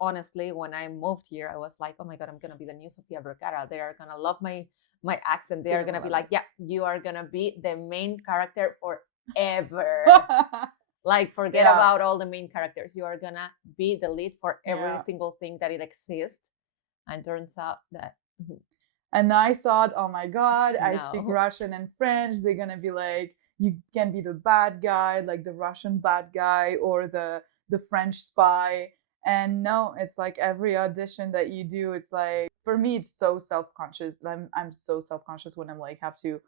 honestly, when I moved here, I was like, oh my God, I'm going to be the new Sofia Vergara. They are going to love my accent. They are going to be like, yeah, you are going to be the main character forever. Like, forget about all the main characters. You are going to be the lead for every single thing that it exists. And turns out that... And I thought, oh my God, I speak Russian and French. They're going to be like, you can be the bad guy, like the Russian bad guy or the French spy. And no, it's like every audition that you do, it's like, for me, it's so self-conscious. I'm so self-conscious when I'm like, have to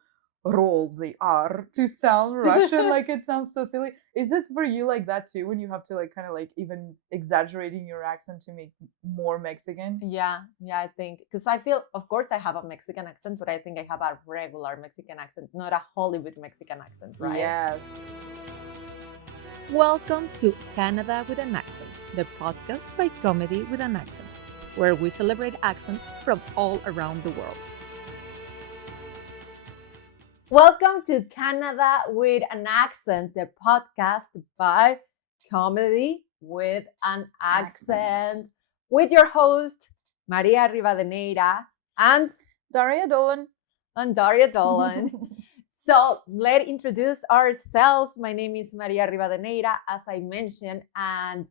roll the R to sound Russian. Like, it sounds so silly. Is it for you like that too, when you have to like kind of like even exaggerating your accent to make more Mexican? Yeah, I think, because I feel, of course, I have a Mexican accent, but I think I have a regular Mexican accent, not a Hollywood Mexican accent, right? Yes. Welcome to Canada with an Accent, the podcast by Comedy with an Accent, where we celebrate accents from all around the world. Welcome to Canada with an Accent, the podcast by Comedy with an Accent, with your host, Maria Rivadeneyra and Daria Dolan. And Daria Dolan. So let's introduce ourselves. My name is Maria Rivadeneyra, as I mentioned, and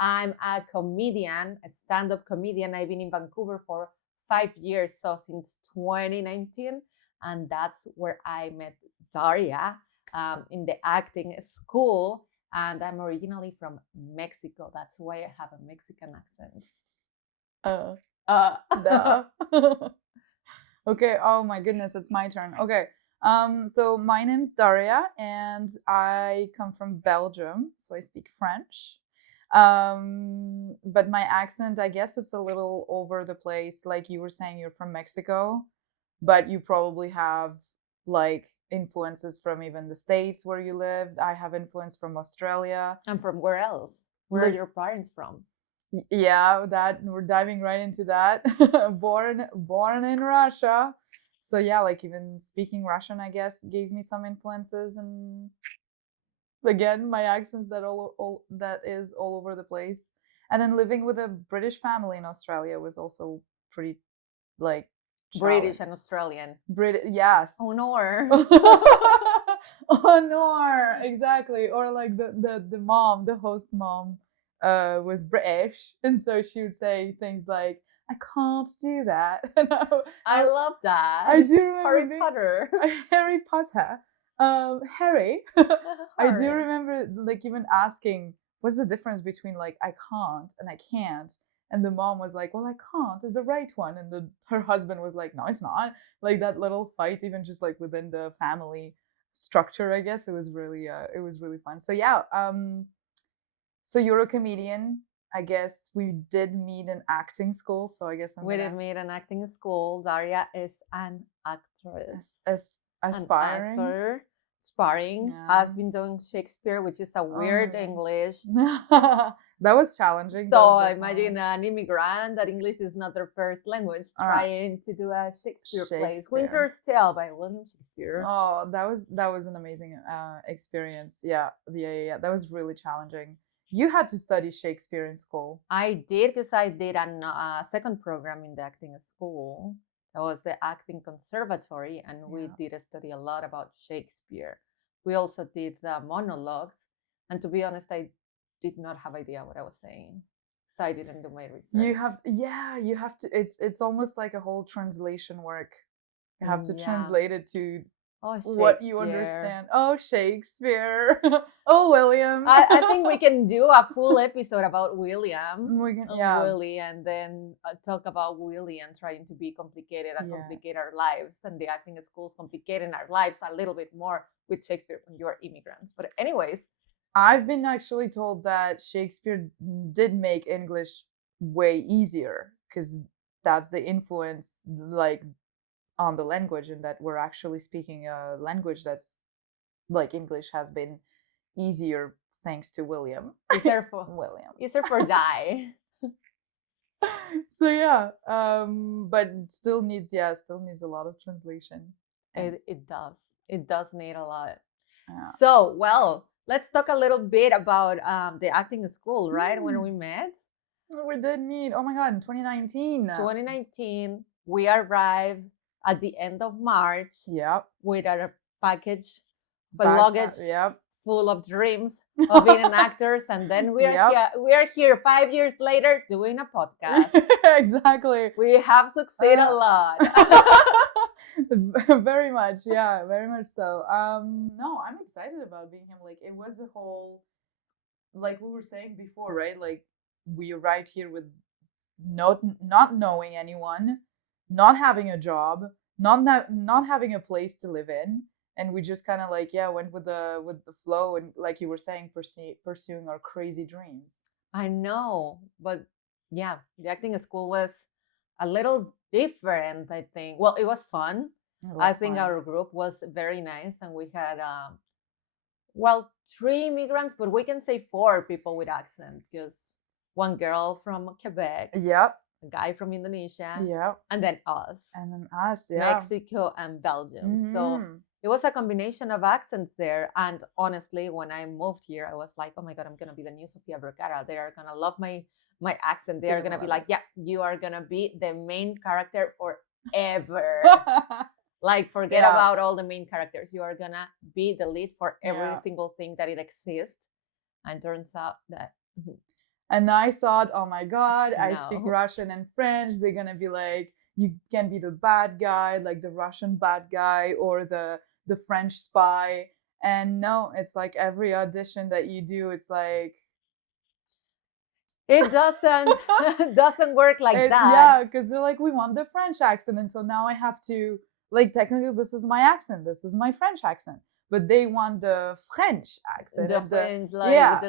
I'm a comedian, a stand-up comedian. I've been in Vancouver for 5 years, so since 2019. And that's where I met Daria in the acting school. And I'm originally from Mexico. That's why I have a Mexican accent. Okay, oh my goodness, it's my turn. Okay, so my name's Daria, and I come from Belgium, so I speak French. But my accent, I guess it's a little over the place. Like you were saying, you're from Mexico, but you probably have like influences from even the States where you lived. I have influence from Australia. And from where else? Where are your parents from? Yeah, that we're diving right into that. born in Russia. So yeah, like even speaking Russian, I guess, gave me some influences, and again, my accents that is all over the place. And then living with a British family in Australia was also pretty like British and Australian. Yes. Oh no. Oh no, exactly. Or like the mom, the host mom, was British, and so she would say things like, I can't do that. I love that. I do remember Harry Potter. Harry. I do remember like even asking, what's the difference between like I can't and I can't? And the mom was like, well, I can't is the right one. And her husband was like, no, it's not. Like that little fight, even just like within the family structure, I guess. It was really fun. So yeah, so you're a comedian. I guess we did meet in acting school. So I guess we did meet in acting school. Daria is an actress. Aspiring. An actor. Sparring. Yeah. I've been doing Shakespeare, which is a weird English. That was challenging. So imagine an immigrant that English is not their first language trying to do a Shakespeare play. Winter's Tale by William Shakespeare. Oh, that was an amazing experience. Yeah. That was really challenging. You had to study Shakespeare in school. I did, because I did a second program in the acting school. That was the acting conservatory, and we did study a lot about Shakespeare. We also did the monologues, and to be honest, I did not have idea what I was saying, so I didn't do my research. You have to. It's almost like a whole translation work. You have to translate it to what you understand. Oh, Shakespeare. Oh, William. I think we can do a full episode about William. Willie, and then talk about Willie and trying to be complicated and complicate our lives. And the acting schools complicating our lives a little bit more with Shakespeare when you are immigrants. But anyways, I've been actually told that Shakespeare did make English way easier, because that's the influence, like, on the language, and that we're actually speaking a language that's like English has been easier thanks to William. Easier for die. So yeah, but still needs a lot of translation. It does need a lot. Yeah. So well, let's talk a little bit about the acting school, right? When we met. We did meet. Oh my god, in 2019. 2019, we arrived at the end of March Yep. with our package, but Backpack, luggage yep. full of dreams of being an actors, and then we are Yep. here. We are here 5 years later doing a podcast. Exactly. We have succeeded a lot. Very much, yeah, very much so. No, I'm excited about being him. Like it was a whole, like we were saying before, right? Like we arrived here with not knowing anyone, not having a job, not having a place to live in, and we just kind of like went with the flow, and like you were saying, pursuing our crazy dreams. I know, but yeah, the acting school was a little different, I think. Well, it was fun. I think Fun. our group was very nice, and we had, well, 3 immigrants, but we can say 4 people with accent because one girl from Quebec, Yep. a guy from Indonesia, Yep. and then us, And then us, yeah. Mexico and Belgium. So it was a combination of accents there. And honestly, when I moved here, I was like, oh my God, I'm going to be the new Sofia Vergara. They are going to love my accent. They are going to be like, yeah, you are going to be the main character forever. Like, forget about all the main characters. You are going to be the lead for every single thing that it exists. And turns out that... And I thought, oh my God, I speak Russian and French. They're going to be like, you can be the bad guy, like the Russian bad guy or the French spy. And no, it's like every audition that you do, it's like... It doesn't work like that. Yeah, because they're like, we want the French accent. And so now I have to, like, technically, this is my accent. This is my French accent. But they want the French accent. The French, like, yeah.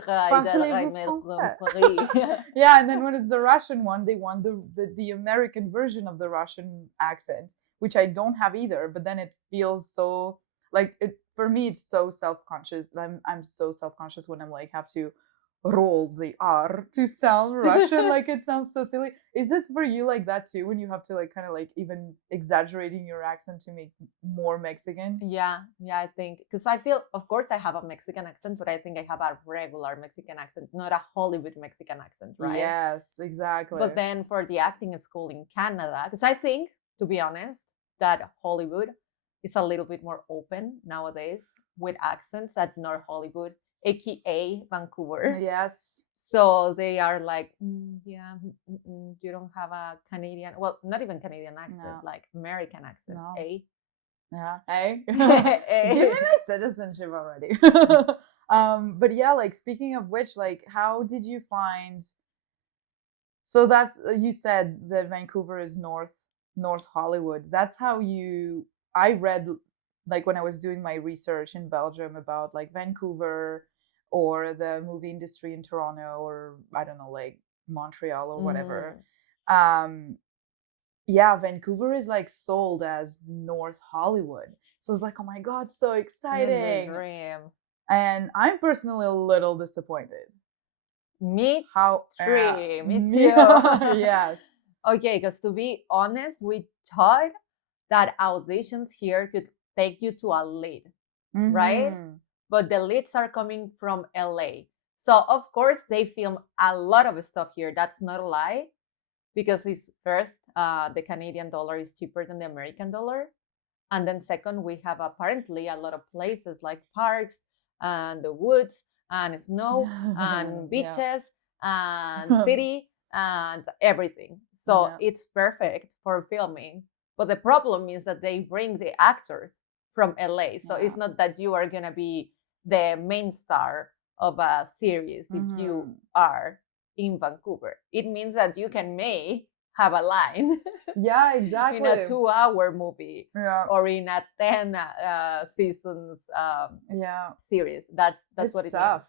Yeah, and then when it's the Russian one, they want the American version of the Russian accent, which I don't have either. But then it feels so, like, for me, it's so self-conscious. I'm so self-conscious when I'm like, have to roll the R to sound Russian. Like it sounds so silly. Is it for you like that too, when you have to like kind of like even exaggerating your accent to make more Mexican? Yeah, I think, because I feel, of course I have a Mexican accent, but I think I have a regular Mexican accent, not a Hollywood Mexican accent, right? Yes, exactly. But then for the acting school in Canada, because I think, to be honest, that Hollywood is a little bit more open nowadays with accents that's not Hollywood, aka Vancouver. Yes. So they are like, you don't have a Canadian, well, not even Canadian accent, like American accent, eh? Yeah, hey. Give me my citizenship already. But yeah, like speaking of which, like how did you find... So that's, you said that Vancouver is North Hollywood. That's how I read, like when I was doing my research in Belgium about like Vancouver or the movie industry in Toronto, or I don't know, like Montreal or whatever. Yeah, Vancouver is like sold as North Hollywood. So it's like, oh my God, so exciting. Dream. And I'm personally a little disappointed. Me too. Yes. Okay, because to be honest, we thought that auditions here could take you to a lead, right? But the leads are coming from LA. So of course they film a lot of stuff here. That's not a lie, because it's first, the Canadian dollar is cheaper than the American dollar. And then second, we have apparently a lot of places like parks and the woods and snow and beaches and city and everything. So it's perfect for filming. But the problem is that they bring the actors from LA. So it's not that you are going to be the main star of a series if you are in Vancouver. It means that you can have a line. Yeah, exactly. In a 2-hour movie or in a 10 seasons series. That's what it means.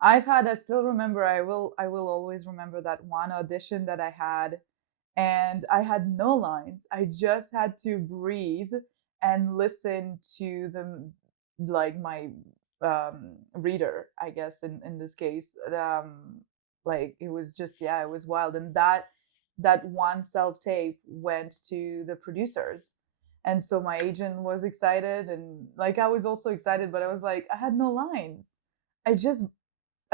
I still remember, I will always remember that one audition that I had, and I had no lines. I just had to breathe and listen to the, like my reader, I guess, in this case. Like it was just, it was wild. And that one self-tape went to the producers. And so my agent was excited, and like I was also excited, but I was like, I had no lines. I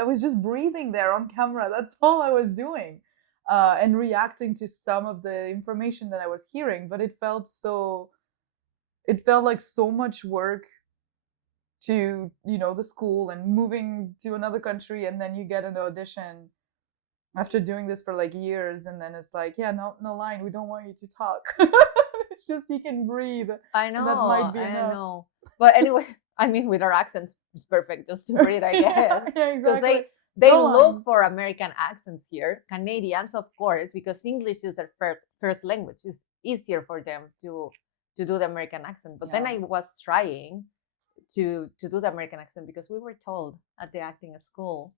was just breathing there on camera. That's all I was doing. and reacting to some of the information that I was hearing. But it felt like so much work to, the school and moving to another country, and then you get an audition after doing this for like years, and then it's like, yeah, no line, we don't want you to talk. It's just you can breathe. I know. That might be I enough. know. But anyway, I mean, with our accents, it's perfect just to breathe, I guess. Yeah, exactly. They look for American accents here. Canadians, of course, because English is their first language. It's easier for them to do the American accent. But then I was trying to do the American accent because we were told at the acting school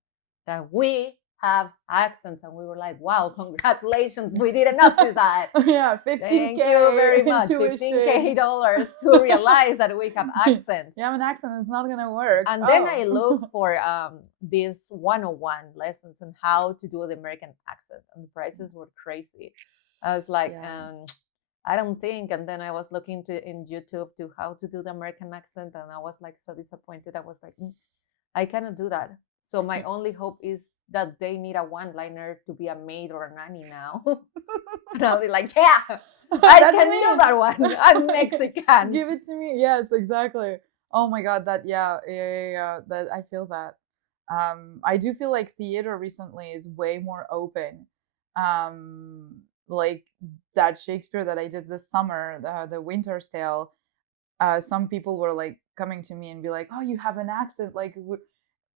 that we have accents, and we were like, wow, congratulations, we didn't notice that. Yeah, 15K. Thank you very much. $15K to realize that we have accents. You have an accent, it's not gonna work. And then I looked for these 101 lessons on how to do the American accent, and the prices were crazy. I was like, I don't think. And then I was looking in YouTube to how to do the American accent, and I was like so disappointed. I was like, I cannot do that. So my only hope is that they need a one-liner to be a maid or a nanny now. And I'll be like, yeah, I can do that one. I'm Mexican. Give it to me. Yes, exactly. Oh my God, that that I feel that. I do feel like theater recently is way more open. Like that Shakespeare that I did this summer, the Winter's Tale. Some people were like coming to me and be like, "Oh, you have an accent." Like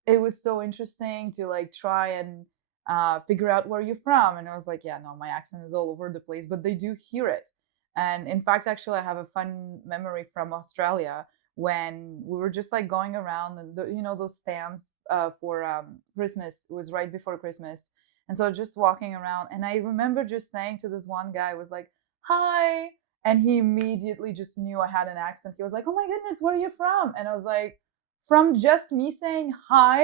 it was so interesting to like try and figure out where you're from. And I was like, yeah, no, my accent is all over the place, but they do hear it. And in fact, actually, I have a fun memory from Australia when we were just like going around and those stands for Christmas. It was right before Christmas. And so just walking around, and I remember just saying to this one guy, was like, hi. And he immediately just knew I had an accent. He was like, oh my goodness, where are you from? And I was like, from just me saying hi.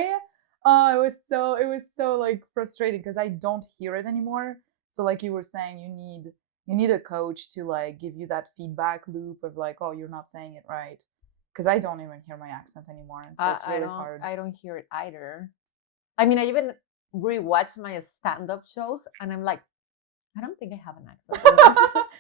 It was so like frustrating because I don't hear it anymore. So like you were saying, you need a coach to like give you that feedback loop of like, oh, you're not saying it right. Because I don't even hear my accent anymore. And so it's really hard. I don't hear it either. I mean, I even rewatch my stand-up shows, and I'm like, I don't think I have an accent.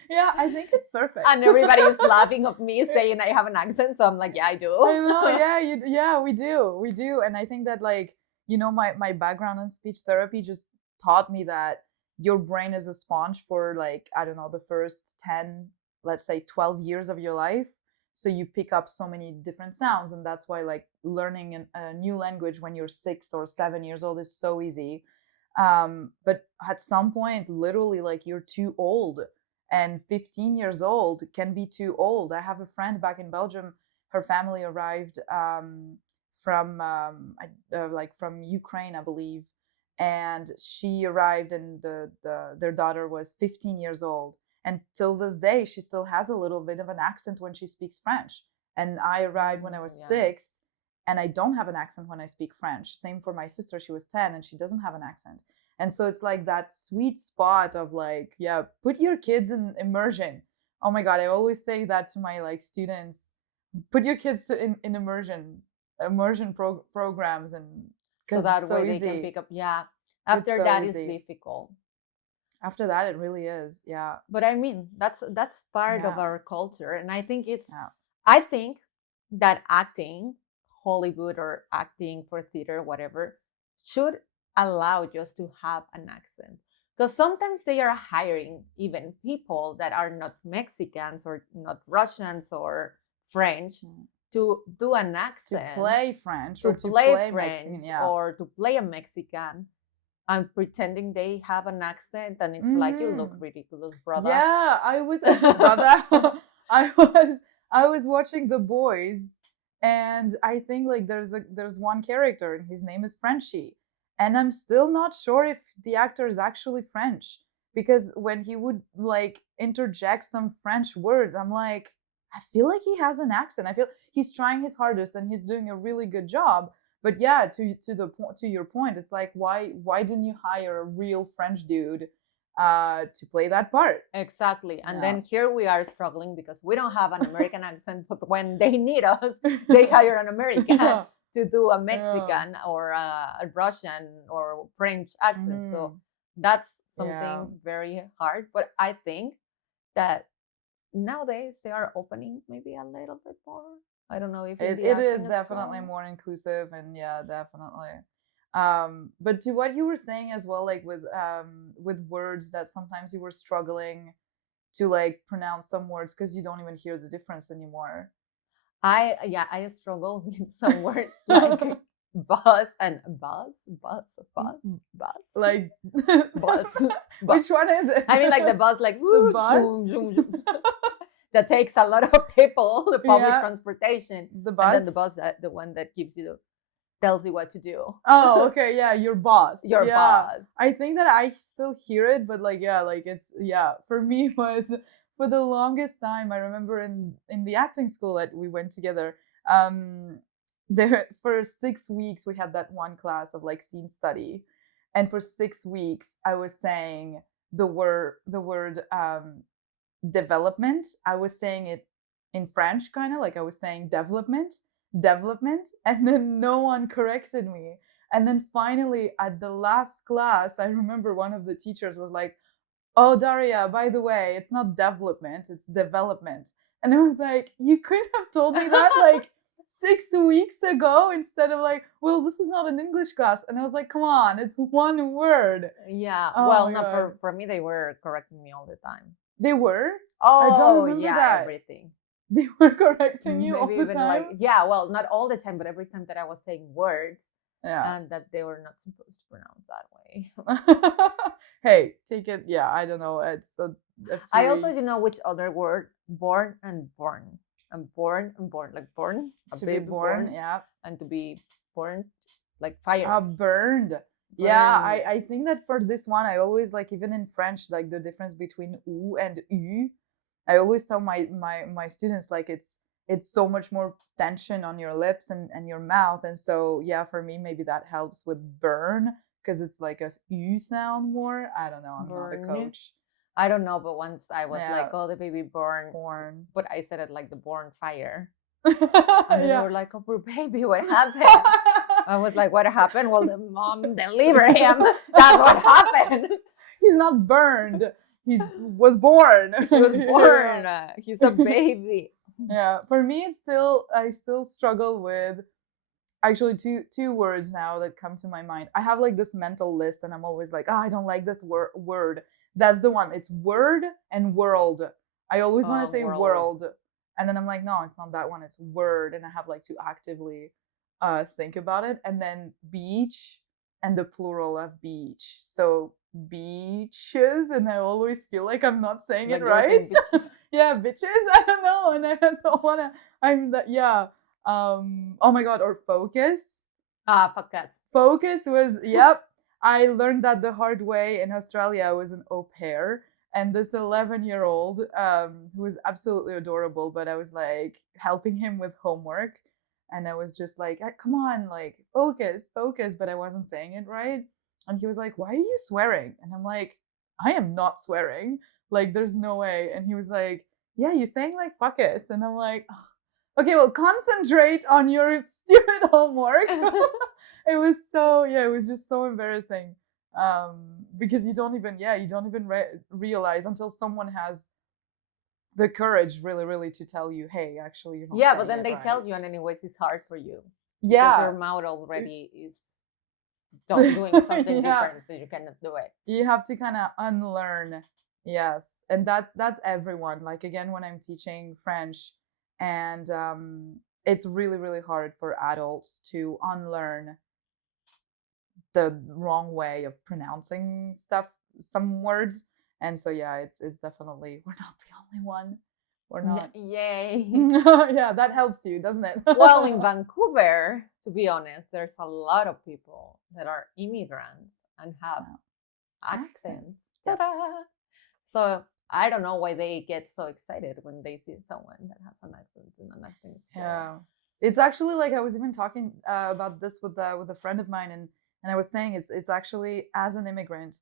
Yeah, I think it's perfect. And everybody is laughing at me saying I have an accent. So I'm like, yeah, I do. I know, yeah, we do. And I think that like, my background in speech therapy just taught me that your brain is a sponge for like, I don't know, the first 10, let's say 12 years of your life. So you pick up so many different sounds. And that's why like learning a new language when you're 6 or 7 years old is so easy. But at some point, literally like you're too old, and 15 years old can be too old. I have a friend back in Belgium. Her family arrived from from Ukraine, I believe, and she arrived, and their daughter was 15 years old, and till this day she still has a little bit of an accent when she speaks French. And I arrived when I was 6, and I don't have an accent when I speak French. Same for my sister. She was 10 and she doesn't have an accent. And so it's like that sweet spot of like, yeah, put your kids in immersion. Oh my God, I always say that to my like students. Put your kids in immersion programs, and so that way they can pick up. Yeah. After that is difficult. After that, it really is. Yeah. But I mean, that's part of our culture. And I think I think that acting, Hollywood or acting for theater, whatever, should allow just to have an accent. Because sometimes they are hiring even people that are not Mexicans or not Russians or French to do an accent. To play French or to play Mexican, or to play a Mexican, and pretending they have an accent, and it's like, you look ridiculous, brother. Yeah, I was brother. I was watching The Boys, and I think like there's one character, and his name is Frenchie, and I'm still not sure if the actor is actually French, because when he would like interject some French words, I'm like, I feel like he has an accent. I feel he's trying his hardest and he's doing a really good job. But yeah, to your point, it's like, why didn't you hire a real French dude to play that part? Exactly. And then here we are struggling because we don't have an American accent, but when they need us, they hire an American to do a Mexican or a Russian or French accent. So that's something very hard. But I think that nowadays they are opening maybe a little bit more. I don't know if it is definitely more inclusive, and yeah, definitely. But to what you were saying as well, like with words that sometimes you were struggling to like pronounce some words because you don't even hear the difference anymore. I struggle with some words like bus and bus. Like bus. Which one is it? I mean, like the bus, like the bus zoom, zoom, zoom. That takes a lot of people. The public transportation. The bus. And then the bus, the one that tells you what to do. Oh, okay, yeah, your boss. Your boss. I think that I still hear it, but like, yeah, like it's, yeah, for me it was for the longest time. I remember in the acting school that we went together, there for 6 weeks we had that one class of like scene study, and for 6 weeks I was saying the word development. I was saying it in French, kind of like I was saying development, and then no one corrected me. And then finally at the last class, I remember one of the teachers was like, "Oh, Daria, by the way, it's not development, it's development." And I was like, you could have told me that like 6 weeks ago instead of like, well, this is not an English class. And I was like, come on, it's one word. Yeah. Oh, no, for me, they were correcting me all the time. They were? Oh, I don't remember that. Everything. They were correcting you all the time? Like, well, not all the time, but every time that I was saying words, and that they were not supposed to pronounce that way. Hey, take it. Yeah, I don't know. It's I also don't know which other word, born and born. And born, like born. To be born, yeah. And to be born, like fire. Burned. Yeah, I think that for this one, I always like, even in French, like the difference between ou and u. I always tell my students like it's so much more tension on your lips and your mouth, and so yeah, for me maybe that helps with burn because it's like a u sound more. I don't know. I'm not a coach. I don't know, but once I was like, "Oh, the baby born," but I said it like the born fire, and then they were like, "Oh, poor baby, what happened?" I was like, "What happened?" Well, the mom delivered him. That's what happened. He's not burned. He was born. He was born. He's a baby. Yeah. For me, I still struggle with actually two words now that come to my mind. I have like this mental list, and I'm always like, I don't like this word. That's the one. It's word and world. I always want to say world. And then I'm like, no, it's not that one. It's word. And I have like to actively think about it. And then beach and the plural of beach. So beaches, and I always feel like I'm not saying it right. Yeah, bitches. I don't know, and I don't wanna. I'm that. Yeah. Oh my god. Or focus. Focus. Focus was. Yep. I learned that the hard way in Australia. I was an au pair, and this 11-year-old who was absolutely adorable, but I was like helping him with homework, and I was just like, come on, like focus, but I wasn't saying it right. And he was like, why are you swearing? And I'm like, I am not swearing. Like, there's no way. And he was like, yeah, you're saying like focus. And I'm like, oh, okay, well, concentrate on your stupid homework. It was just so embarrassing. Because you don't even realize until someone has the courage really to tell you, hey, actually, you're not but then they tell you, and anyways, it's hard for you. Yeah. Because your mouth already is doing something different, so you cannot do it. You have to kind of unlearn. Yes. And that's everyone. Like, again, when I'm teaching French, and it's really hard for adults to unlearn the wrong way of pronouncing some words. And so yeah, it's definitely, we're not the only one. We're not. Yay. Yeah, that helps you, doesn't it? Well, in Vancouver, to be honest, there's a lot of people that are immigrants and have accents. Yep. So I don't know why they get so excited when they see someone that has an accent and an accent. Yeah, it's actually like, I was even talking about this with a friend of mine, and I was saying it's actually, as an immigrant,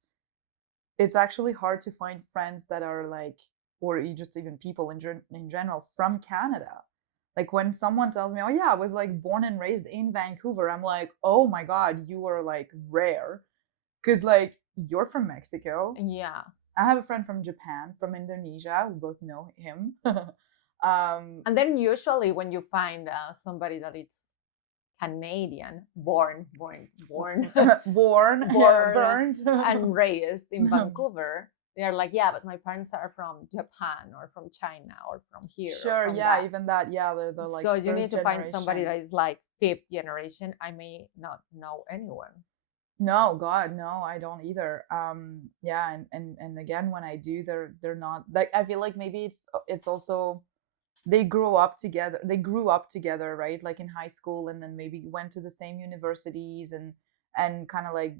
it's actually hard to find friends that are like, or just even people in general from Canada. Like, when someone tells me, oh yeah, I was like born and raised in Vancouver, I'm like, oh my god, you are like rare. Because like you're from Mexico. Yeah. I have a friend from Japan, from Indonesia. We both know him. And then usually when you find somebody that is Canadian, born, born, born burned, and raised in Vancouver, they are like, yeah, but my parents are from Japan or from China or from here. Sure, from yeah, that. even that, yeah, the like. So you need first to find somebody generation. that is like fifth generation. I may not know anyone. No, God, no, I don't either. Yeah, and again, when I do, they're not like. I feel like maybe it's also they grew up together. They grew up together, right? Like in high school, and then maybe went to the same universities and kind of like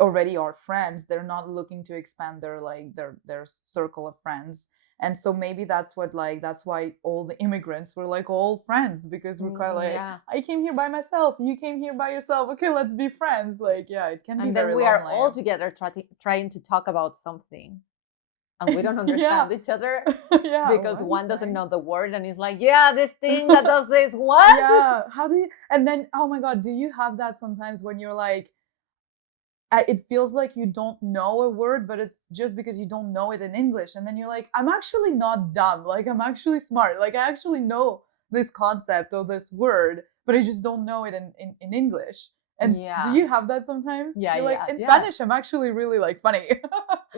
already are friends. They're not looking to expand their like their circle of friends. And so maybe that's what like that's why all the immigrants were like all friends, because we're kind of like, Yeah. I came here by myself, you came here by yourself, okay, let's be friends. Like, yeah, it can be And very then we lonely. are all together trying to talk about something, and we don't understand each other Yeah, because what are you one doesn't saying? know the word, and it's like, yeah, this thing that does this. What? Yeah, how do you? And then, oh my God, do you have that sometimes when you're like, it feels like you don't know a word, but it's just because you don't know it in English. And then you're like, I'm actually not dumb. Like, I'm actually smart. Like, I actually know this concept or this word, but I just don't know it in English. And do you have that sometimes? Yeah, you're like, yeah, in yeah. Spanish, I'm actually really like funny.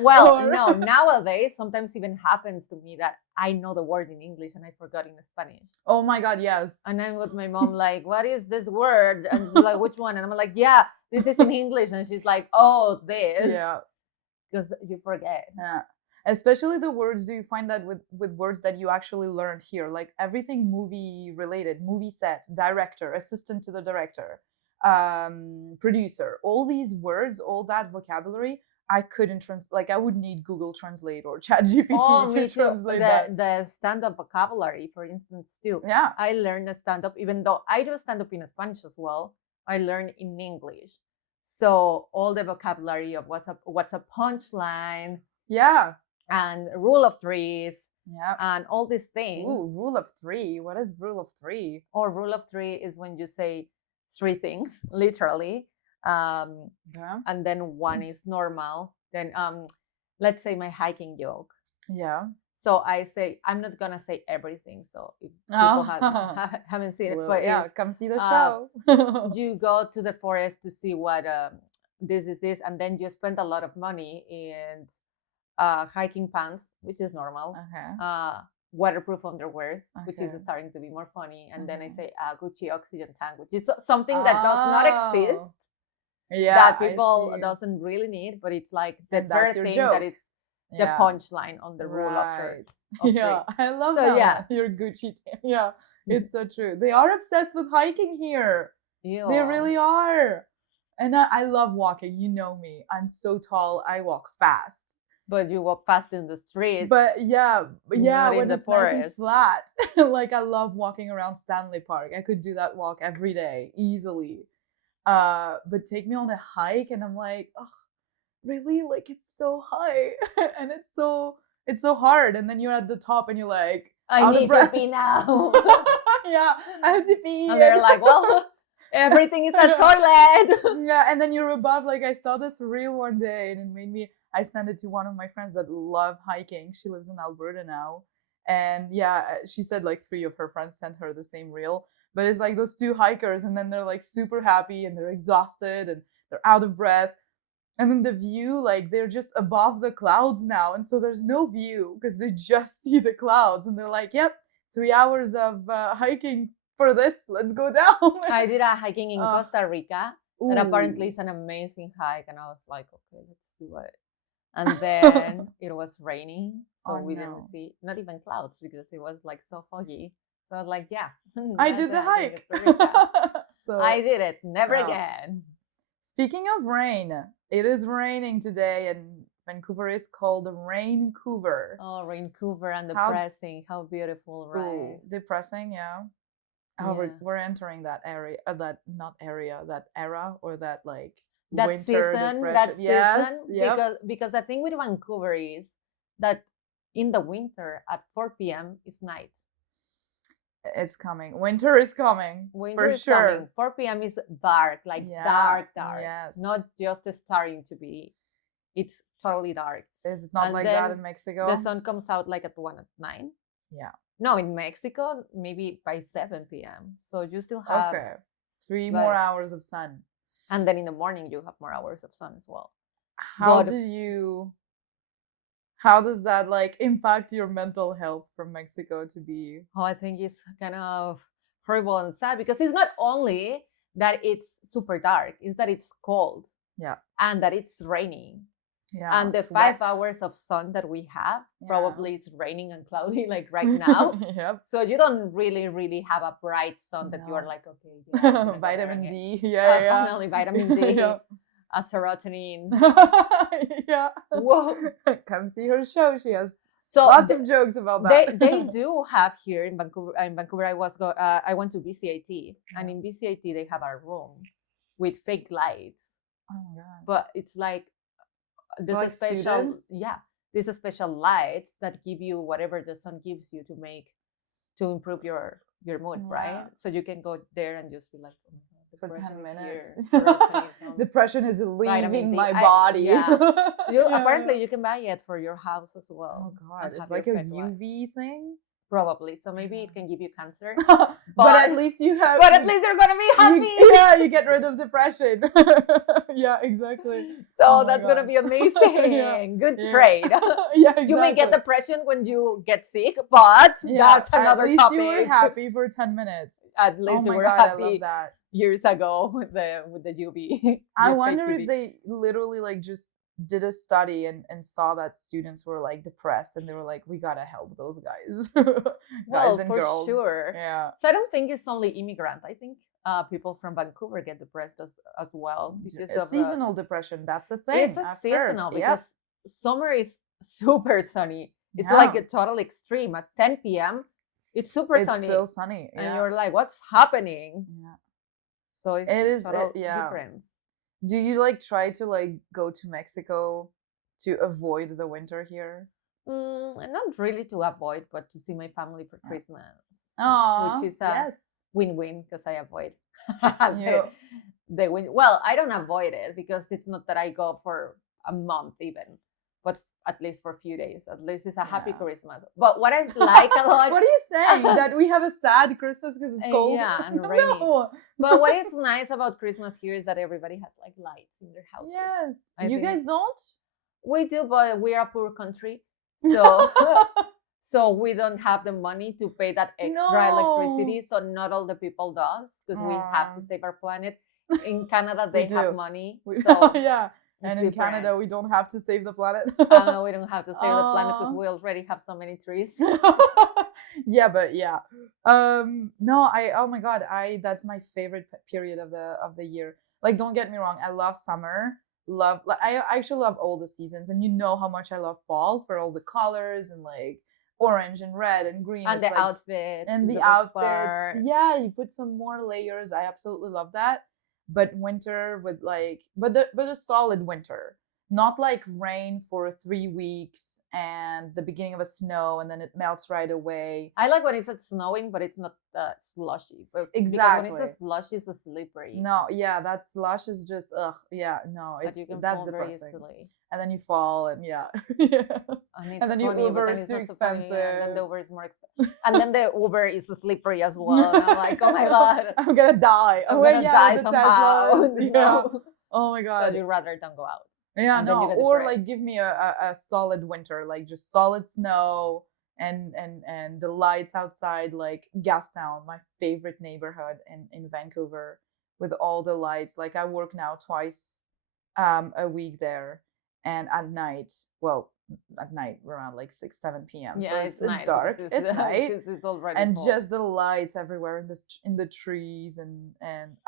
Well, Or- no, nowadays, sometimes even happens to me that I know the word in English and I forgot in Spanish. Oh my God, yes. And I'm with my mom, like, what is this word? And she's like, which one? And I'm like, yeah, this is in English. And she's like, oh, this. Yeah. Because you forget. Yeah. Especially the words, do you find that with words that you actually learned here, like everything movie related, movie set, director, assistant to the director, producer, all these words, all that vocabulary, I couldn't translate. Like, I would need Google Translate or ChatGPT to translate that. The stand-up vocabulary, for instance, too. Yeah. I learned a stand-up, even though I do stand-up in Spanish as well, I learned in English. So all the vocabulary of what's a punchline. Yeah. And rule of threes. Yeah. And all these things. Ooh, rule of three. What is rule of three? Or rule of three is when you say three things, literally. Yeah. And then one is normal. Then let's say my hiking joke. Yeah. So I say, I'm not gonna say everything. So if people haven't seen it, but yeah, come see the show. You go to the forest to see what this is, and then you spend a lot of money in hiking pants, which is normal. Okay. Waterproof underwears, which is starting to be more funny. And then I say Gucci oxygen tank, which is something that does not exist. Yeah, that people doesn't really need, but it's like the third thing joke. that it's the punchline on the rule of third. Yeah, I love that. Yeah, your Gucci. Yeah, it's so true. They are obsessed with hiking here. Ew. They really are. And I love walking. You know me. I'm so tall. I walk fast. But you walk fast in the street. But yeah, when it's forest. Nice and flat. Like, I love walking around Stanley Park. I could do that walk every day easily. But take me on a hike, and I'm like, oh, really? Like, it's so high, and it's so hard. And then you're at the top, and you're like, I need to pee now. Yeah, I have to pee. And they're like, well, everything is a toilet. Yeah, and then you're above. Like, I saw this reel one day, and it made me. I sent it to one of my friends that love hiking. She lives in Alberta now. And yeah, she said like 3 of her friends sent her the same reel. But it's like those 2 hikers, and then they're like super happy, and they're exhausted, and they're out of breath. And then the view, like, they're just above the clouds now. And so there's no view because they just see the clouds. And they're like, yep, 3 hours of hiking for this. Let's go down. I did a hiking in Costa Rica. And apparently it's an amazing hike. And I was like, okay, let's do it. And then it was raining, so we didn't see not even clouds because it was like so foggy. So I was like, yeah, I did the hike. So I did it. Never again. Speaking of rain, it is raining today, and Vancouver is called Raincouver. Oh, Raincouver and depressing. How beautiful, right? Ooh, depressing, yeah. We're entering that area, that era, or that like that winter season, depression. Yes, because the thing with Vancouver is that in the winter at 4 p.m. is night. It's coming. Winter is coming. Winter for is sure. coming. 4 p.m. is dark, like dark. Yes. Not just starting to be. It's totally dark. Is it not And like then that in Mexico? The sun comes out like at 1 at 9. Yeah. No, in Mexico, maybe by 7 p.m. So you still have 3 more hours of sun. And then in the morning, you have more hours of sun as well. How does that like impact your mental health from Mexico to be? Oh, I think it's kind of horrible and sad because it's not only that it's super dark, it's that it's cold. Yeah. And that it's raining. Yeah. And the 5 hours of sun that we have, probably it's raining and cloudy like right now. Yep. So you don't really have a bright sun that you are like, okay, vitamin D. Finally, vitamin D. A serotonin. Yeah. Whoa. Come see her show. She has so lots of jokes about that. They do have here in Vancouver. In Vancouver, I went to BCIT, and in BCIT they have a room with fake lights. Oh my god! But it's like this is special. Students? Yeah, these are special lights that give you whatever the sun gives you to improve your mood, right? So you can go there and just be like, oh my god, for 10 minutes. Here, depression is leaving my body. Apparently you can buy it for your house as well. Oh god, it's like a UV thing. Probably, so maybe it can give you cancer. But at least you have. But at least you're gonna be happy. You get rid of depression. Yeah, exactly. So that's gonna be amazing. Good trade. Yeah, exactly. You may get depression when you get sick, but that's another topic. At least you were happy for 10 minutes. At least you were happy. I love that. Years ago with the UV. I wonder if they literally like just did a study and saw that students were like depressed and they were like, we gotta help those guys. Guys and girls. Sure. Yeah. So I don't think it's only immigrant. I think people from Vancouver get depressed as well because of seasonal depression. That's the thing. It's seasonal because summer is super sunny. It's like a total extreme. At 10 p.m. it's super sunny. It's still sunny. And you're like, what's happening? Yeah. So it is difference. Do you like try to like go to Mexico to avoid the winter here? Not really to avoid, but to see my family for Christmas. Oh, which is a win-win because I avoid the win. Well, I don't avoid it because it's not that I go for a month even, but at least for a few days. At least it's a happy Christmas. But what I like a lot. What are you saying? That we have a sad Christmas because it's cold? Yeah, and rainy. No. But what is nice about Christmas here is that everybody has like lights in their houses. Yes. You guys don't? We do, but we are a poor country. So so we don't have the money to pay that extra electricity. So not all the people does because we have to save our planet. In Canada, they have money. So yeah. And in Canada, we don't have to save the planet. We don't have to save the planet because we already have so many trees. Yeah, but yeah. No, oh my god, that's my favorite period of the year. Like, don't get me wrong, I love summer. I actually love all the seasons, and you know how much I love fall for all the colors and like orange and red and green and the outfits and the outfits. Yeah, you put some more layers. I absolutely love that. But winter with like, but a solid winter, not like rain for 3 weeks and the beginning of a snow and then it melts right away. I like when it's snowing, but it's not slushy. Exactly. Because when it's slushy, it's slippery. No, yeah, that slush is just that's depressing. And then you fall and and then your Uber is too expensive. And then the Uber is more expensive. And then the Uber is slippery as well. And I'm like, oh my god, I'm gonna die. I'm gonna die somehow. Yeah. Oh my god. So you'd rather don't go out. Yeah, no, or like give me a solid winter, like just solid snow and the lights outside, like Gastown, my favorite neighborhood in Vancouver, with all the lights. Like I work now twice a week there, and at night around like 6-7 p.m. Yeah, so it's dark. It's night. It's already and full. Just the lights everywhere in the trees and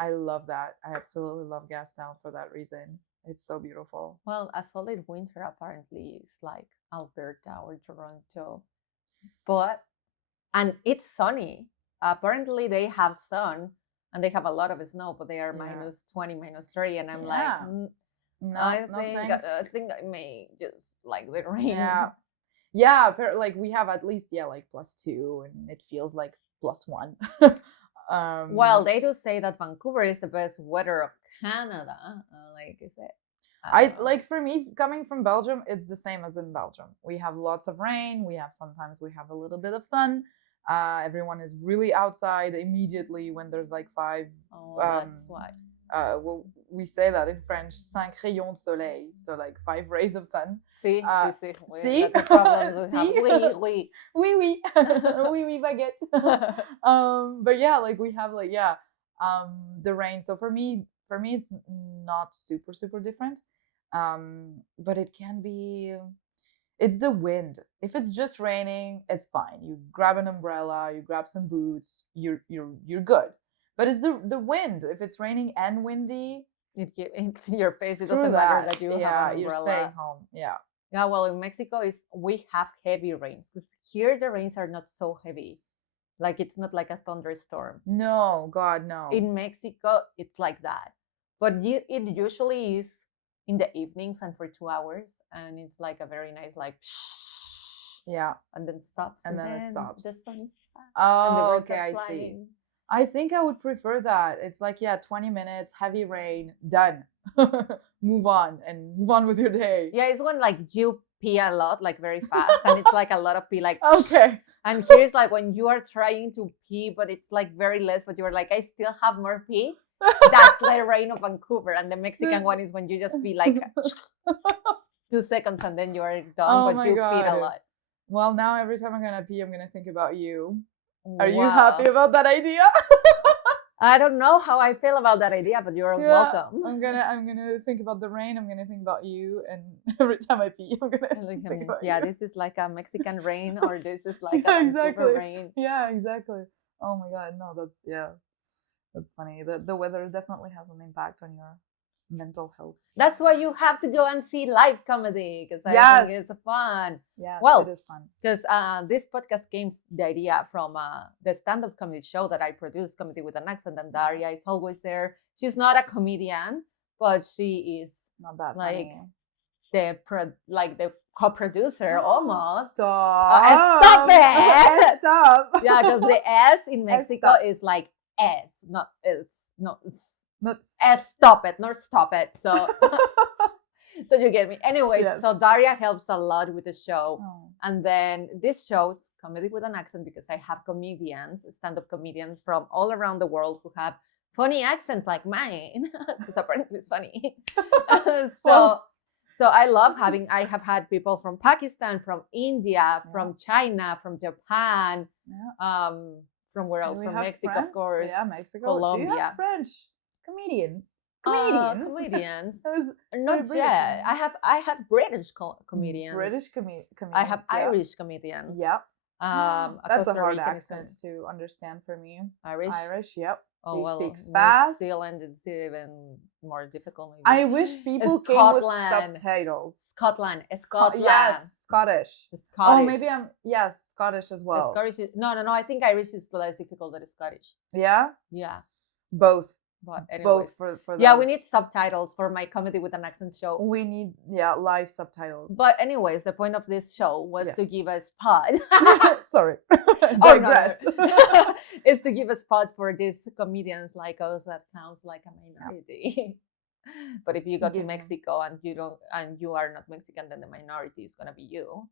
I love that. I absolutely love Gastown for that reason. It's so beautiful. Well, a solid winter apparently is like Alberta or Toronto. And it's sunny. Apparently they have sun and they have a lot of snow, but they are minus 20, minus 30. And I'm like, no, I think I may just like the rain. Yeah. Like we have at least like +2 and it feels like +1. Well, they do say that Vancouver is the best weather of Canada. Like, is it? I like, for me, coming from Belgium, it's the same as in Belgium. We have lots of rain. Sometimes we have a little bit of sun. Everyone is really outside immediately when there's like 5. That's why. Well, we say that in French, 5 rayons de soleil, so like 5 rays of sun. See. See? That's the problem we have. Oui. Oui, oui, baguette. But yeah, like we have the rain. So for me, it's not super different. But it can be. It's the wind. If it's just raining, it's fine. You grab an umbrella, you grab some boots, you're good. But it's the wind. If it's raining and windy, it's in your face. It screw doesn't matter that you have an umbrella. You're staying home. Yeah. Yeah, well, in Mexico we have heavy rains, because here the rains are not so heavy. Like, it's not like a thunderstorm. No, God, no. In Mexico, it's like that. But it usually is in the evenings and for 2 hours, and it's like a very nice, like, yeah, and then stops, and then it stops. The sun is oh, okay, I see. I think I would prefer that. It's like, 20 minutes, heavy rain, done. Move on with your day. Yeah, it's when like you pee a lot, like very fast, and it's like a lot of pee, like okay. And here's like when you are trying to pee, but it's like very less, but you're like, I still have more pee. That's the rain of Vancouver. And the Mexican one is when you just pee like 2 seconds and then you are done, but you peed a lot. Well, now every time I'm gonna pee, I'm gonna think about you. Are you happy about that idea? I don't know how I feel about that idea, but you're welcome. I'm gonna think about the rain. I'm gonna think about you, and every time I pee, I'm gonna think about you. This is like a Mexican rain, or this is like a Vancouver rain. Yeah, exactly. Oh my God, no, that's funny. The weather definitely has an impact on your mental health. That's why you have to go and see live comedy, because I think it's fun. Yeah, well, it is fun. Because this podcast came the idea from the stand-up comedy show that I produce, Comedy with an Accent, and Daria is always there. She's not a comedian, but she is not that like funny. the co-producer almost. Stop! Stop it! Stop! Yeah, because the S in Mexico is like S, not S, not S. Stop it, not stop it. So so you get me. Anyways, so Daria helps a lot with the show. And then this show, it's Comedy with an Accent, because I have comedians, stand-up comedians from all around the world who have funny accents like mine, because apparently it's funny. So I have had people from Pakistan, from India, from China, from Japan, from where else? From Mexico, France? Of course. Yeah, Mexico. Colombia. Do you have French comedians? Not yet. I had British comedians. British comedians. I have Irish comedians. Yep. That's a hard accent to understand for me. Irish. Yep. Oh, they speak fast. New Zealand is even more difficult. Maybe. I wish people came with subtitles. Scotland. Yes, Scottish. Oh, maybe Scottish as well. Scottish no. I think Irish is less difficult than Scottish. Yeah? Yeah. Both. But anyways. Both for those. Yeah, we need subtitles for my Comedy with an Accent show. We need live subtitles. But anyways, the point of this show was to give a spot. Sorry. Digress. No. It's to give a spot for these comedians like us that sounds like a minority. But if you go to Mexico and you are not Mexican, then the minority is gonna be you.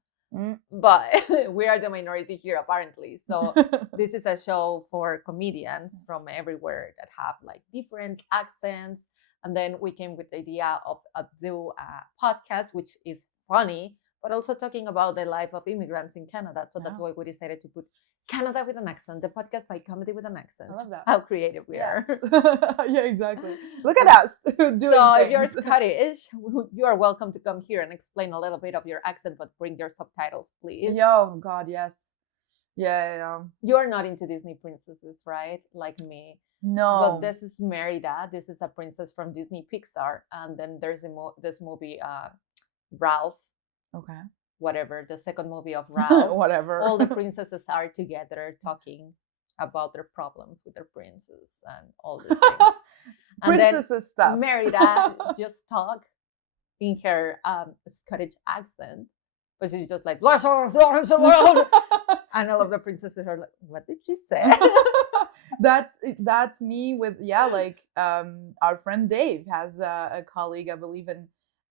But we are the minority here apparently. So this is a show for comedians from everywhere that have like different accents. And then we came with the idea of do a podcast which is funny, but also talking about the life of immigrants in Canada. So that's why we decided to put Canada with an Accent, the podcast by Comedy with an Accent. I love that. How creative we are. Yeah, exactly. Look at us doing things. If you're Scottish, you are welcome to come here and explain a little bit of your accent, but bring your subtitles, please. Oh, God, yes. Yeah. You are not into Disney princesses, right? Like me. No. But this is Merida. This is a princess from Disney Pixar. And then there's this movie, Ralph. Okay. Whatever, the second movie of Ralph. Whatever. All the princesses are together talking about their problems with their princes and all these things. Princesses stuff. Merida just talk in her Scottish accent, but she's just like, And all of the princesses are like, what did she say? That's me with like our friend Dave has a colleague, I believe,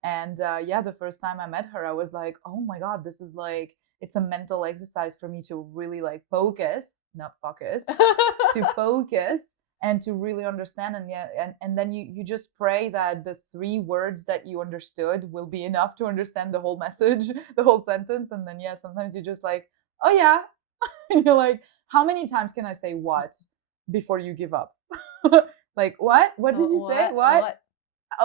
and the first time I met her, I was like, oh my god, this is like, it's a mental exercise for me to really like focus, not focus, to focus and to really understand. And then you just pray that the 3 words that you understood will be enough to understand the whole message, the whole sentence. And then sometimes you're just like, oh yeah. You're like, how many times can I say what before you give up? Like, what did you say? What?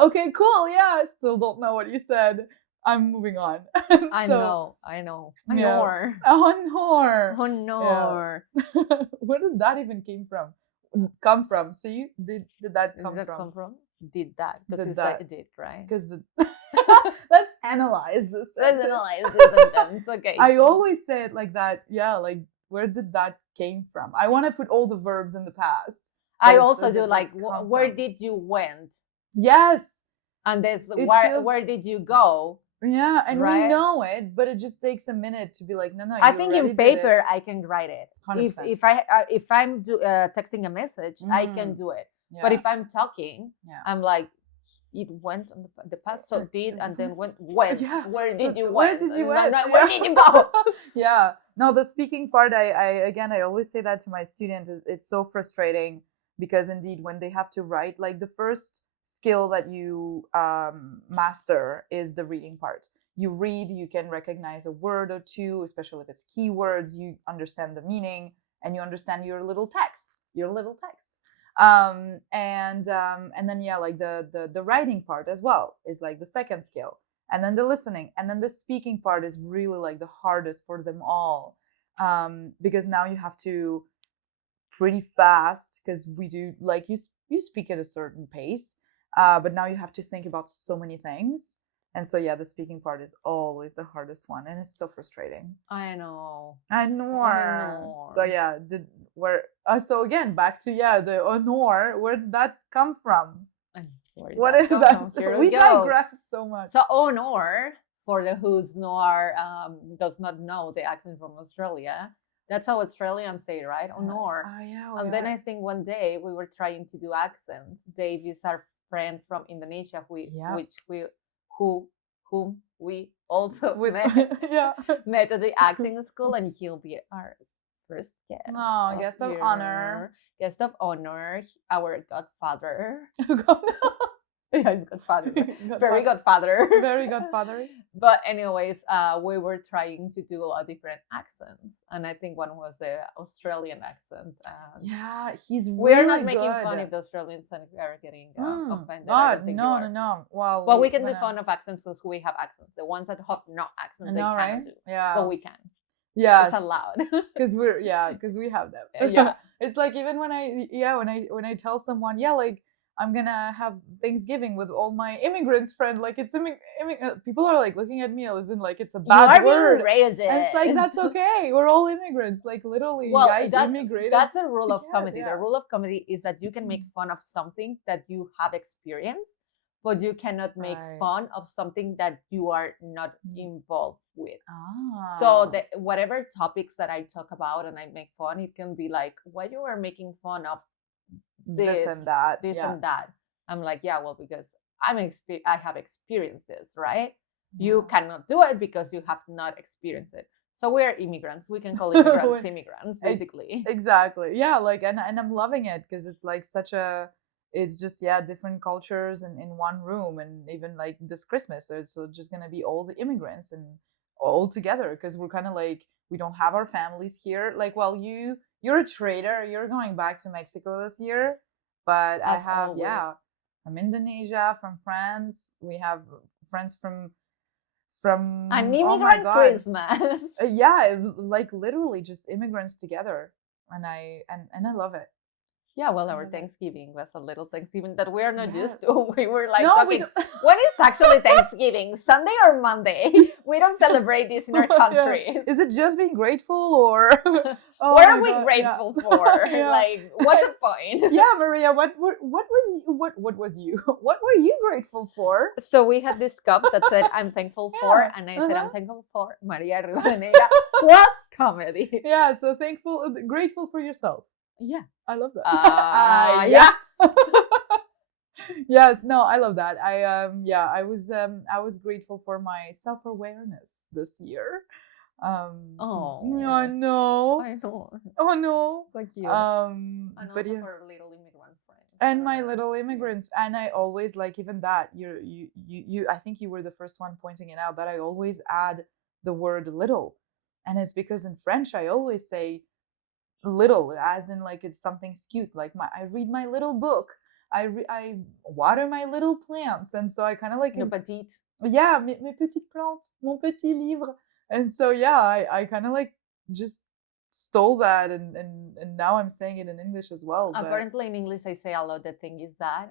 Okay, cool. Yeah, I still don't know what you said. I'm moving on. I know. Honor. Honor. Where did that even come from? See, did that come from? Did that, because it's that. like it did, right? Because let's analyze this. Let's analyze this sentence. Okay. I always say it like that. Yeah, like, where did that came from? I want to put all the verbs in the past. I also do like, where did you went? Yes. And there's where did you go? Yeah, and we know it, but it just takes a minute to be like, no. I think in paper I can write it. 100%. If I'm texting a message, I can do it. Yeah. But if I'm talking, I'm like, it went on the past, so did, and then went. Where did you went? Where did you go? Yeah. No, the speaking part, I always say that to my students. It's so frustrating because indeed, when they have to write, like, the first skill that you master is the reading part. You read, you can recognize a word or two, especially if it's keywords. You understand the meaning, and you understand your little text. And then like the writing part as well is like the second skill, and then the listening, and then the speaking part is really like the hardest for them all, because now you have to pretty fast, because we do like you speak at a certain pace, but now you have to think about so many things. And so the speaking part is always the hardest one, and it's so frustrating. I know. So so again, back to the honor. Where did that come from? What is that? We digress so much. So honor, for the who's does not know the accent from Australia. That's how Australians say, right? Honor. And then I think one day we were trying to do accents. Dave is our friend from Indonesia, whom we also met at the acting school, and he'll be our first guest. Oh, guest of honor. Guest of honor, our godfather. His godfather. Very godfather. Very godfather. But anyways, we were trying to do a lot of different accents, and I think one was the Australian accent. He's really We're not making fun if the Australians are getting offended. No. Well, but we can do fun of accents because we have accents. The ones that have no accents, they can't do. Yeah, but we can. Yeah, it's allowed because we have them. It's like, even when I tell someone, like, I'm gonna have Thanksgiving with all my immigrants friends. Like, it's people are like looking at me as in like it's a bad word. And it's like, that's okay. We're all immigrants. Like, literally, immigrated. That's a rule of comedy. The rule of comedy is that you can make fun of something that you have experienced, but you cannot make fun of something that you are not involved with. So whatever topics that I talk about and I make fun, it can be like, why you are making fun of this and that. I'm like, because I have experienced this, right? You cannot do it because you have not experienced it. So we're immigrants. We can call immigrants immigrants, basically. Exactly. Yeah, like, and I'm loving it because it's like it's just different cultures in one room. And even like this Christmas, it's just gonna be all the immigrants and all together, because we're kind of like, we don't have our families here. Like, well, you're a trader. You're going back to Mexico this year. But I have, from Indonesia, from France. We have friends from an immigrant Christmas. Like literally just immigrants together. And I love it. Yeah, well, I our love it. Thanksgiving was a little Thanksgiving that we are not used Yes. to. We were like No, we talking, don't. when is actually Thanksgiving? Sunday or Monday? We don't celebrate this in our Yeah. countries. Is it just being grateful or oh What my are we God, yeah. grateful for? Yeah. Like, what's the point? Yeah, Maria, what was you? What were you grateful for? So we had these cups that said, I'm thankful for, Yeah. and I said, I'm Uh-huh. thankful for Maria Rivadeneyra plus comedy. Yeah, so thankful, grateful for yourself. Yeah. I love that. Yeah. Yes, no, I love that. I was grateful for my self-awareness this year. Oh, I know. I know. Oh no. So cute. And also yeah. for little immigrant friends. And my little immigrants, and I always, like, even that, you I think you were the first one pointing it out, that I always add the word little. And it's because in French I always say little, as in like it's something cute, like I read my little book, I water my little plants, and so I kind of like Le petit. yeah, mes petites plantes, mon petit livre. And so yeah, I kind of like just stole that, and now I'm saying it in English as well. But Apparently in English I say a lot the thing is that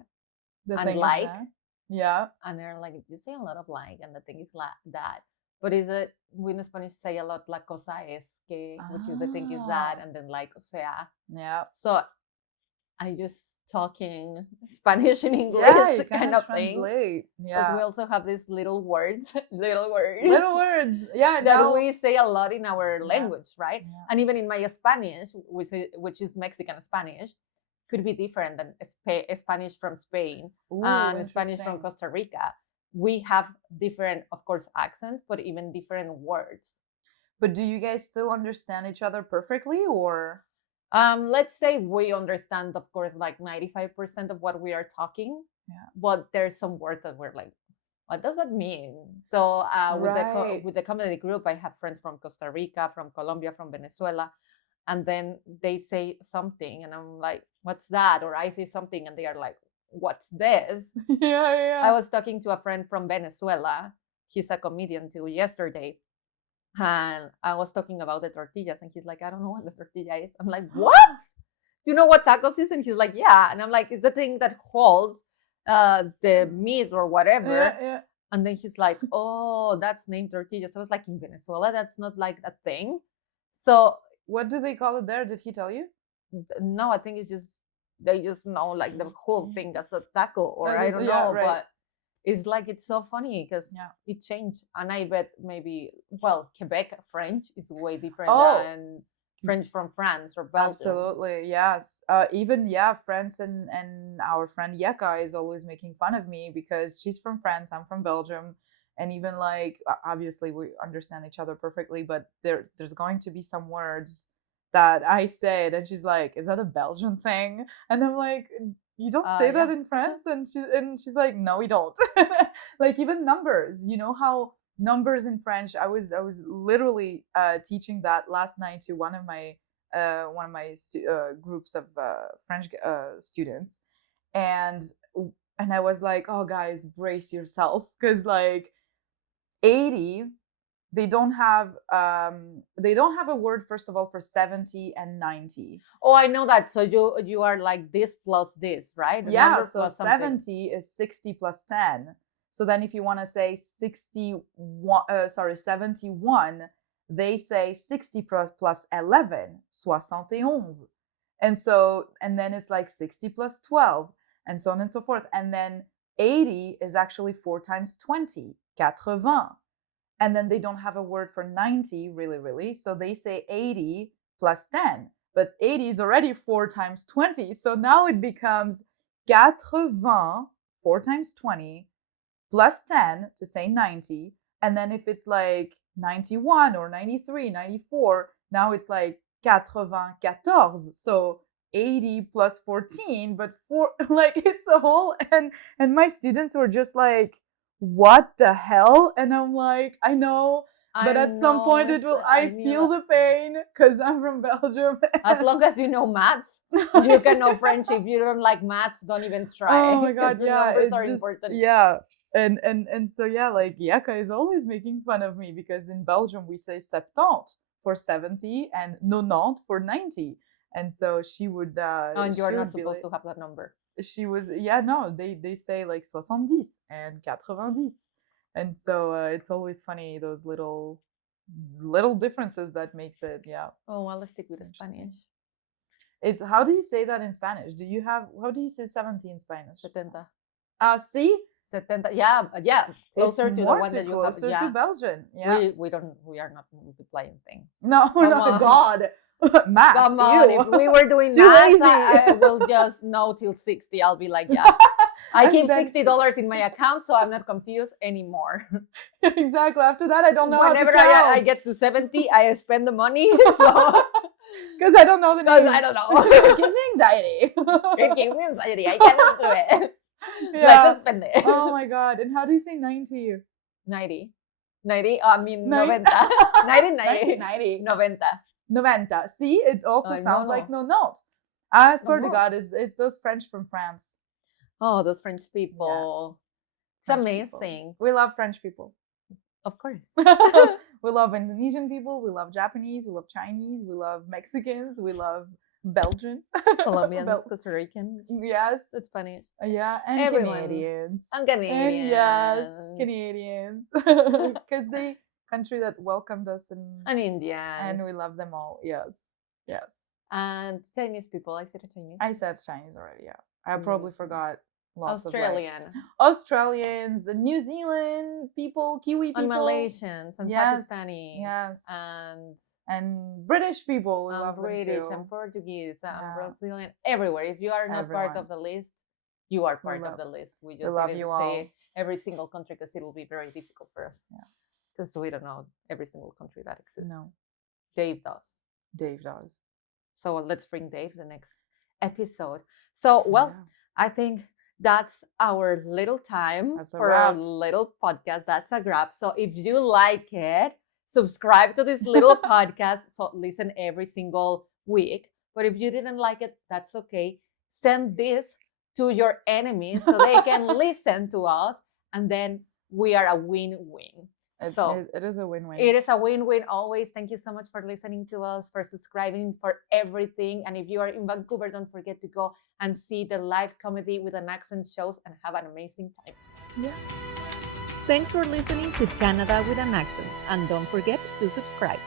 the and thing like, is that, yeah, and they're like, you say a lot of like, and the thing is that. But is it, we in Spanish say a lot la cosa es que, which is the thing is that, and then like, o sea. Yeah. So I just talking Spanish in English Yeah, you kind of thing. translate. Because Yeah. we also have these little words, little words. Little words. Yeah, that now, we say a lot in our Yeah. language, right? Yeah. And even in my Spanish, which is Mexican Spanish, could be different than Spanish from Spain Ooh, and Spanish from interesting. Costa Rica. We have different, of course, accents, but even different words. But do you guys still understand each other perfectly, or? Let's say we understand, of course, like 95% of what we are talking. Yeah. But there's some words that we're like, what does that mean? So Right. with the comedy group, I have friends from Costa Rica, from Colombia, from Venezuela, and then they say something, and I'm like, what's that? Or I say something, and they are like, what's this? Yeah. I was talking to a friend from Venezuela. He's a comedian too yesterday. And I was talking about the tortillas, and he's like, I don't know what the tortilla is. I'm like, what? You know what tacos is? And he's like, yeah. And I'm like, it's the thing that holds the meat or whatever. Yeah. And then he's like, oh, that's named tortillas. So I was like, in Venezuela, that's not like a thing. So What do they call it there? Did he tell you? no, I think it's just, they just know like the whole thing as a taco, or I don't Yeah, know, right. but it's like, it's so funny because Yeah. it changed. And I bet maybe, well, Quebec French is way different Oh. than French from France or Belgium. Absolutely, yes. Even France and our friend Yeka is always making fun of me because she's from France, I'm from Belgium, and even like obviously we understand each other perfectly, but there's going to be some words that I said, and she's like, "Is that a Belgian thing?" And I'm like, "You don't say that Yeah. in France?" And she's like, "No, we don't." Like even numbers, you know how numbers in French. I was literally teaching that last night to one of my groups of French students, and I was like, "Oh, guys, brace yourself, because like 80, they don't have a word, first of all, for 70 and 90. Oh, I know that. So you are like this plus this, right? The Yeah, number so plus something. 70 is 60 plus 10. So then if you want to say 71, they say 60 plus 11, 71. And then it's like 60 plus 12, and so on and so forth. And then 80 is actually 4 times 20, 80. And then they don't have a word for 90, really. So they say 80 plus 10. But 80 is already 4 times 20. So now it becomes 80, 4 times 20, plus 10 to say 90. And then if it's like 91 or 93, 94, now it's like 94. So 80 plus 14, but like it's a whole, and my students were just like, what the hell? And I'm like, I know, but at some point it will, I feel the pain because I'm from Belgium. As long as you know maths, you can know French. If you don't like maths, don't even try. Oh my god, yeah, numbers it's are just important. yeah. And so yeah, like Yaka is always making fun of me because in Belgium we say 70 for 70 and 90 for 90. And so she would. And she you're would not be supposed like, to have that number. she was, yeah, no, they say like 70 and 90. And so it's always funny, those little differences that makes it, yeah. Oh, well, let's stick with the Interesting. Spanish. It's, how do you say that in Spanish? How do you say 70 in Spanish? 70. See? 70. Yeah, closer It's to the more one that you have. closer Yeah. to Belgian. Yeah. We are not multiplying things. No, Come no, on. God. Math. Come on, ew. if we were doing Too math, lazy. I will just know till 60. I'll be like, yeah. I And keep then- $60 in my account, so I'm not confused anymore. Exactly. After that, I don't know Whenever how to count. I get to 70, I spend the money. So Because I don't know the name. I don't know. It gives me anxiety. It gives me anxiety. I cannot do it. Yeah. Let's just spend it. Oh my God. And how do you say 90? 90. 90. I mean, Nine- 90. 90, 90. 90. 90. 90. See, it also Ay, sounds no. like no note. I swear to no. God, it's those French from France. Oh, those French people. Yes. It's French people. amazing. We love French people. Of course. We love Indonesian people. We love Japanese. We love Chinese. We love Mexicans. We love Belgian. Colombians, Bel- Costa Ricans. Yes. It's Spanish. Yeah. And Everyone. Canadians. And Canadians. And yes, Canadians. Because they country that welcomed us And Indians. and we love them all. Yes. Yes. And Chinese people. I said Chinese. I said Chinese already, yeah. I probably forgot lots Australian. of like, Australians, New Zealand people, Kiwi people. And Malaysians. And Yes, Pakistanis. yes. And British people. We love British them too. and Portuguese and Yeah. Brazilian. Everywhere. If you are not part Everyone. of the list, you are We part love- of the list. We just love didn't you say all. every single country because it will be very difficult for us. Yeah. Because we don't know every single country that exists. No, Dave does. Dave does. So let's bring Dave the next episode. So, well, Yeah. I think that's our little time That's a for wrap. our little podcast. That's a wrap. So if you like it, subscribe to this little podcast. So listen every single week. But if you didn't like it, that's okay. Send this to your enemies so they can listen to us. And then we are a win-win. It is a win-win. It is a win-win always. Thank you so much for listening to us, for subscribing, for everything. And if you are in Vancouver, don't forget to go and see the live comedy with an accent shows and have an amazing time. Yeah. Thanks for listening to Canada with an Accent. And don't forget to subscribe.